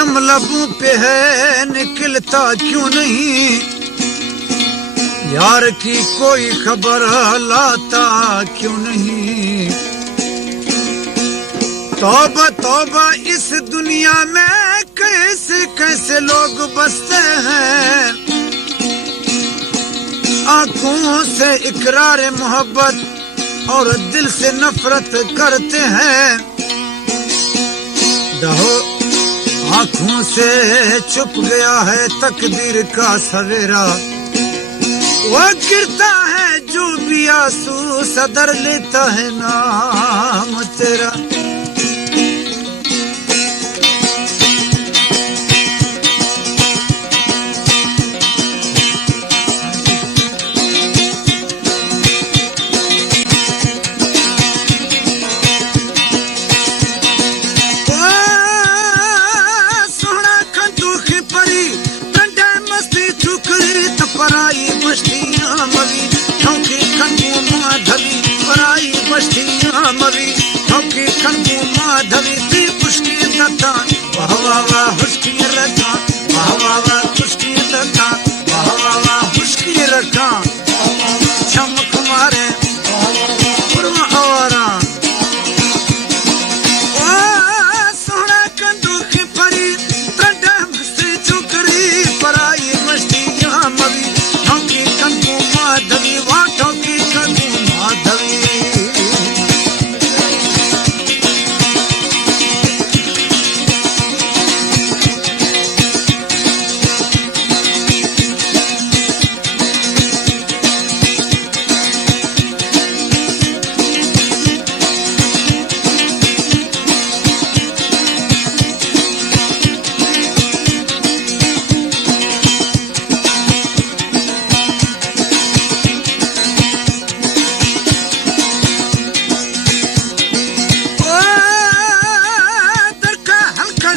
दम लबों पे है निकलता क्यों नहीं, यार की कोई खबर लाता क्यों नहीं। तौबा तौबा इस दुनिया में कैसे कैसे लोग बसते हैं, आंखों से इकरार मोहब्बत और दिल से नफरत करते हैं। दहो आंखों से छुप गया है तकदीर का सवेरा, वो गिरता है जो भी आंसू सदर लेता है नाम तेरा। पराई बस्तियां मवी ठोकी खनबू माधवी, पराई बस्तियां मवी ठोकी खनबू माधवी। ती पुष्की दत्ता वाह वाह वाह हुस्की रखा, वाह वाह वाह खुशकी दत्ता वाह वाह वाह हुस्की रखा। चमक मारे पुरवा आवारा ओ सोना कंदूखी परी तंडा मस्ती चुकरी, पराई बस्तियां मवी ठोकी खनबू माधवी, वाह ठोकी खनबू माधवी।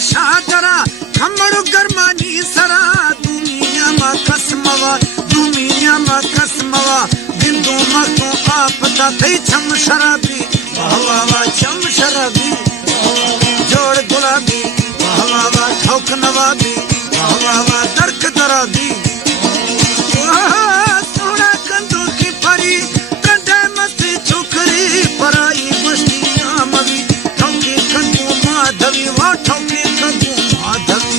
शादरा खमड़ो गरमानी सरा दुनिया मा कसमवा, दुनिया मा कसमवा। बिंदु मतो आपदा थई छम शराबी, वाह वाह वाह छम शराबी। जोड़ गुलाबी वाह वाह वाह ठोक नवाबी, वाह वाह वाह दरक दराबी। सोना कंदो की परी कंडे मस्ती छोकरी, पराई बस्तियां मवी ठोकी खनबू माधवी, वाह ठोकी खनबू माधवी।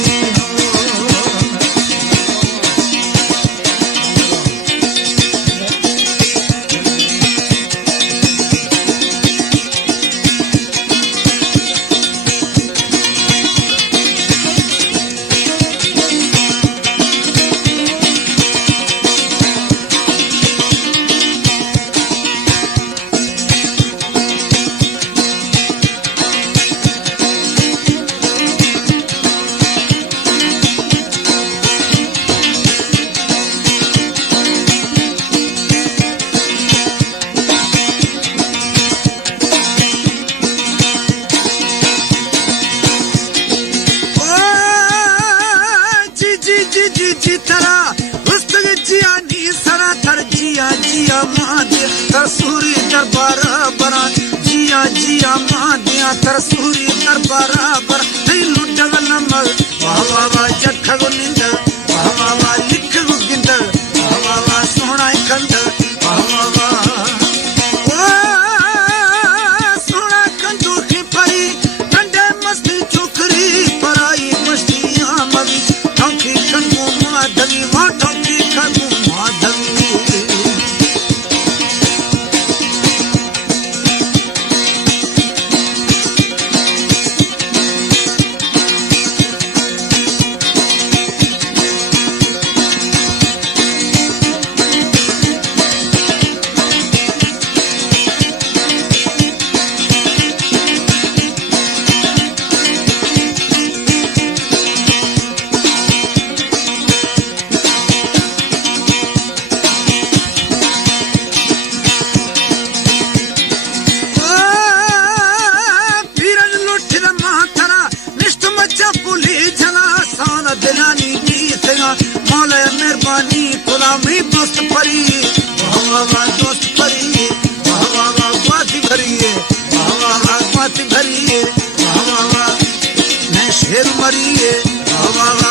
जी तरा उस्तग जिया नी सरा थर जिया जिया मादे तर सूरी दरबार बरा, जिया जिया मादिया तर सूरी दरबार बर। नहीं लुटग नमल वाह वाह वाह जखग निंदल, वाह वाह वाह लिखग गिंदल, वाह वाह वाह सोहना कंदल, वाह वाह वाह। सोहना कंदू की परी कंडे मस्ती चुकरी, पराई बस्तियां मवी ठोकी खनबू माधवी, वाह ठोकी खनबू माधवी। मौला मेहरबानी गुलामी दोस्त परी, वाह वाह वाह दोस्त परी, वाह वाह वाह बाती भरी है, वाह वाह वाह बाती भरी है, वाह वाह वाह मैं शेर मरी है। हवा